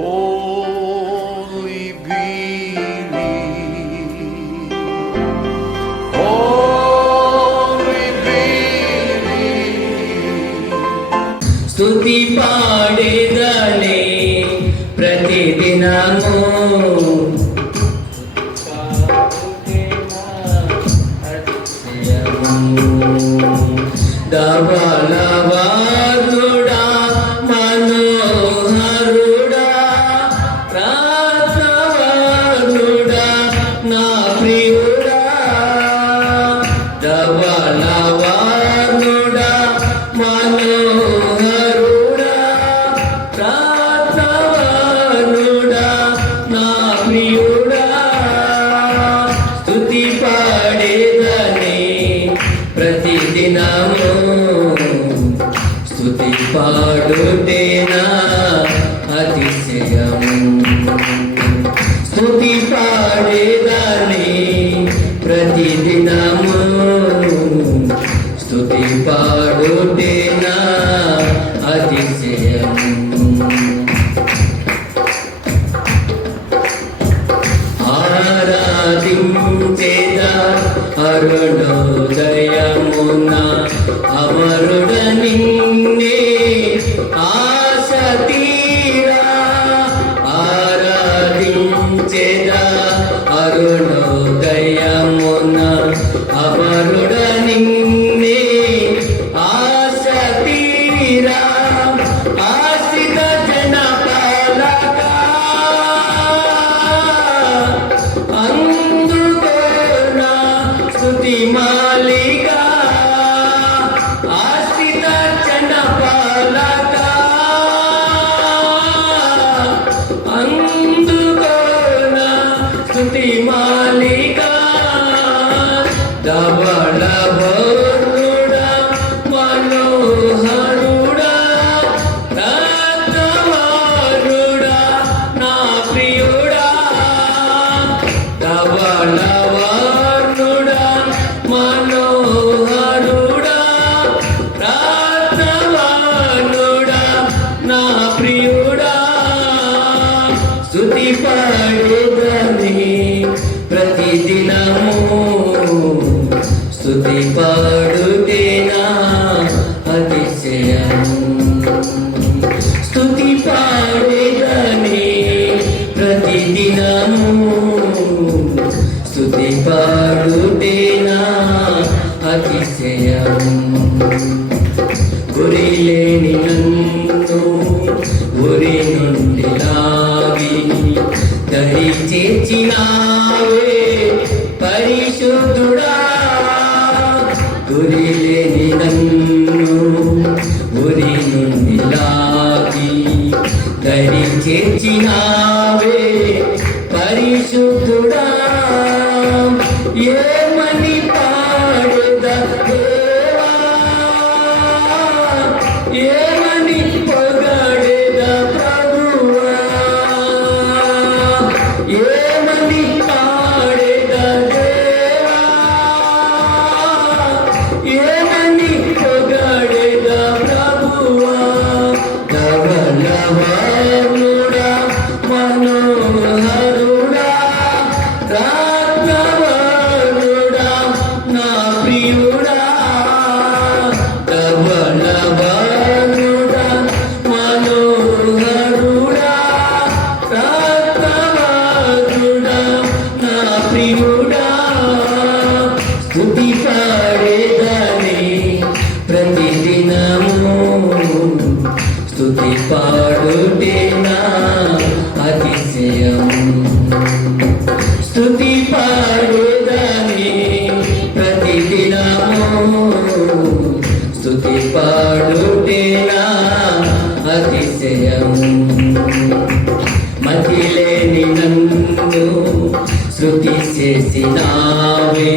Oh. না ಬಡ ಬಡ పాడుతేనా అతిశయం. స్థుతి పాడుదని ప్రతిదినము. స్థుతి పాడుతేనా అతిశయం. మతిలేని నన్ను శృతి చేసినావే.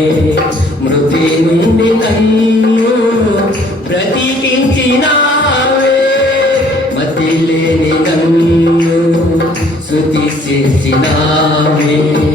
మృతి నుండి నన్ను చేసినావే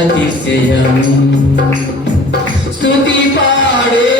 అతిశయం. స్థుతి పాడే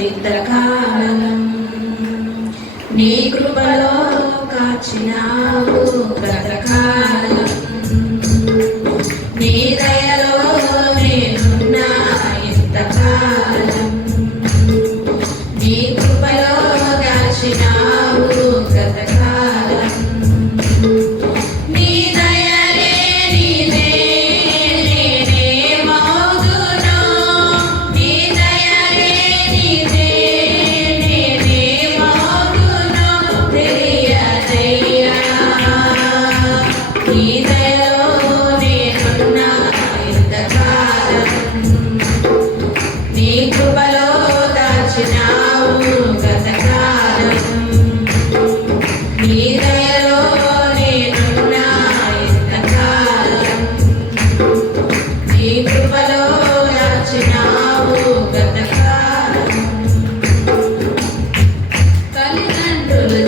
ఇంతకాలం నీ కృపలో కాచినావు బ్రతకా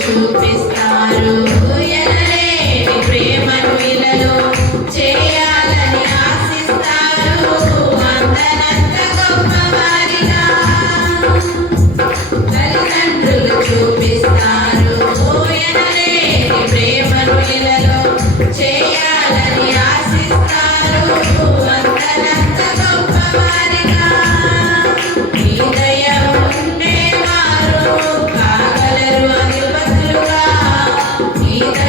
చూపిస్తారు. Thank.